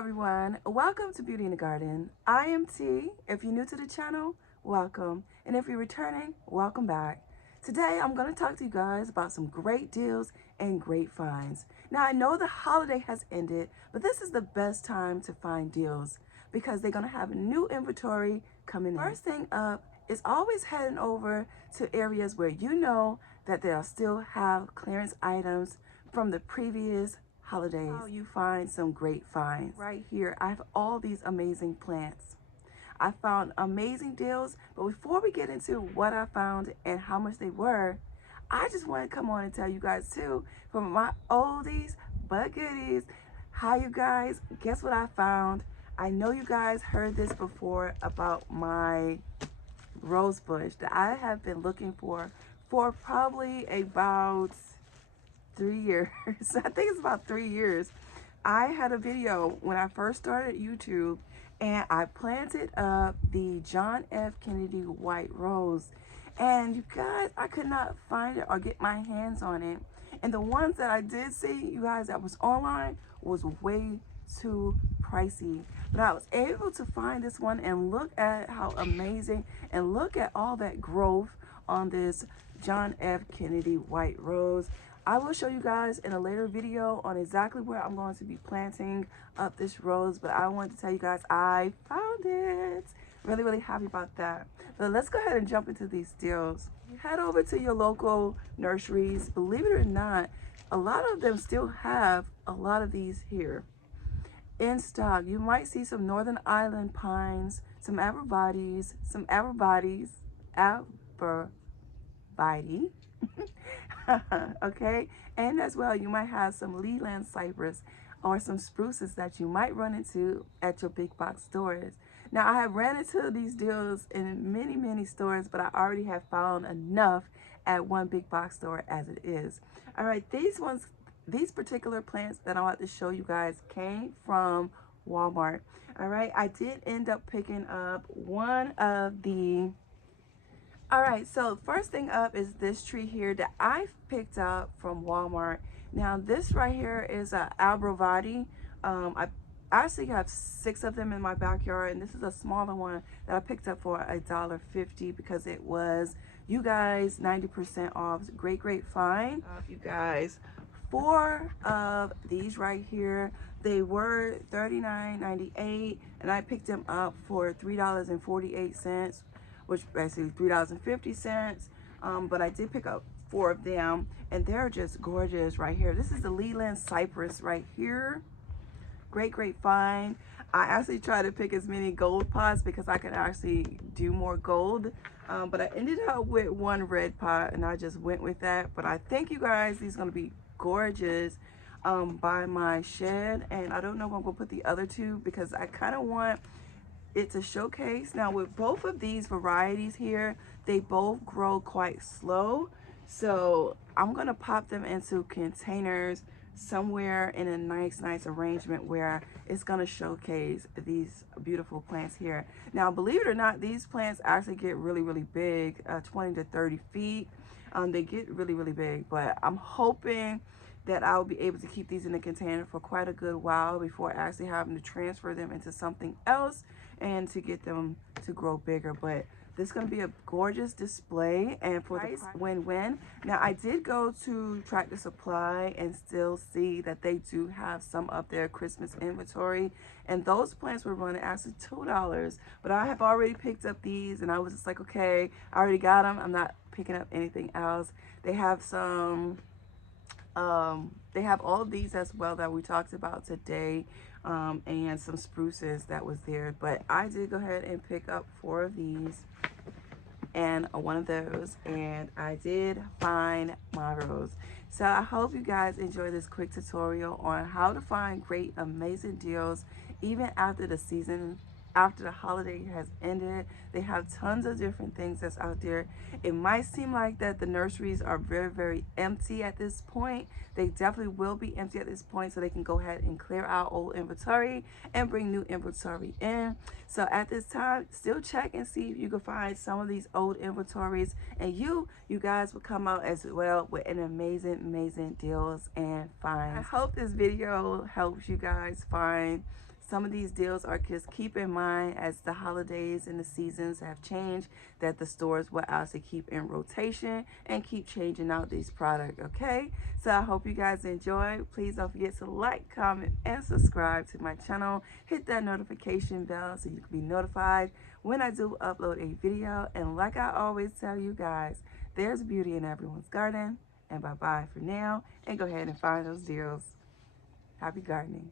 everyone, welcome to Beauty in the Garden. I am T. If you're new to the channel, welcome, and if you're returning, welcome back. Today I'm going to talk to you guys about some great deals and great finds. Now I know the holiday has ended, but this is the best time to find deals because they're going to have new inventory coming in. First thing up is always heading over to areas where you know that they'll still have clearance items from the previous holidays. How you find some great finds. Right here, I have all these amazing plants. I found amazing deals, but before we get into what I found and how much they were, I just want to come on and tell you guys too, from my oldies but goodies, how you guys, guess what I found? I know you guys heard this before about my rose bush that I have been looking for probably about 3 years. I think it's about 3 years. I had a video when I first started YouTube and I planted up the John F. Kennedy white rose, and you guys, I could not find it or get my hands on it, and the ones that I did see, you guys, that was online was way too pricey, but I was able to find this one, and look at how amazing, and look at all that growth on this John F. Kennedy white rose. I will show you guys in a later video on exactly where I'm going to be planting up this rose, but I wanted to tell you guys I found it. Really happy about that. But let's go ahead and jump into these deals. You head over to your local nurseries. Believe it or not, a lot of them still have a lot of these here in stock. You might see some Northern Island pines, some arborvitaes, okay, and as well you might have some Leland cypress or some spruces that you might run into at your big box stores. Now I have ran into these deals in many stores, but I already have found enough at one big box store as it is. All right, these particular plants that I'm about to show you guys came from Walmart. All right, I did end up picking up one of the all right, so first thing up is this tree here that I picked up from Walmart. Now this right here is a arborvitae. I actually have 6 of them in my backyard, and this is a smaller one that I picked up for $1.50 because it was, you guys, 90% off. Great find. You guys, 4 of these right here, they were $39.98, and I picked them up for $3.48. which basically $3.50. But I did pick up 4 of them, and they're just gorgeous right here. This is the Leland cypress right here. Great find. I actually tried to pick as many gold pots because I could actually do more gold, but I ended up with 1 red pot, and I just went with that. But I think, you guys, these are going to be gorgeous by my shed, and I don't know if I'm going to put the other 2 because I kind of want it's a showcase. Now with both of these varieties here, they both grow quite slow, so I'm gonna pop them into containers somewhere in a nice arrangement where it's gonna showcase these beautiful plants here. Now believe it or not, these plants actually get really big, 20 to 30 feet. They get really big, but I'm hoping that I'll be able to keep these in the container for quite a good while before actually having to transfer them into something else and to get them to grow bigger. But this is going to be a gorgeous display, and for the win-win. Now I did go to Tractor Supply and still see that they do have some of their Christmas inventory, and those plants were running actually $2, but I have already picked up these, and I was just like, okay, I already got them, I'm not picking up anything else. They have some they have all of these as well that we talked about today, and some spruces that was there, but I did go ahead and pick up 4 of these and 1 of those, and I did find my rose. So I hope you guys enjoy this quick tutorial on how to find great, amazing deals even after the season, after the holiday has ended. They have tons of different things that's out there. It might seem like that the nurseries are very empty at this point. They definitely will be empty at this point, so they can go ahead and clear out old inventory and bring new inventory in. So at this time, still check and see if you can find some of these old inventories, and you guys will come out as well with an amazing deals and finds. I hope this video helps you guys find some of these deals are just keep in mind as the holidays and the seasons have changed, that the stores will also keep in rotation and keep changing out these products, okay? So I hope you guys enjoy. Please don't forget to like, comment, and subscribe to my channel. Hit that notification bell so you can be notified when I do upload a video. And like I always tell you guys, there's beauty in everyone's garden. And bye-bye for now. And go ahead and find those deals. Happy gardening.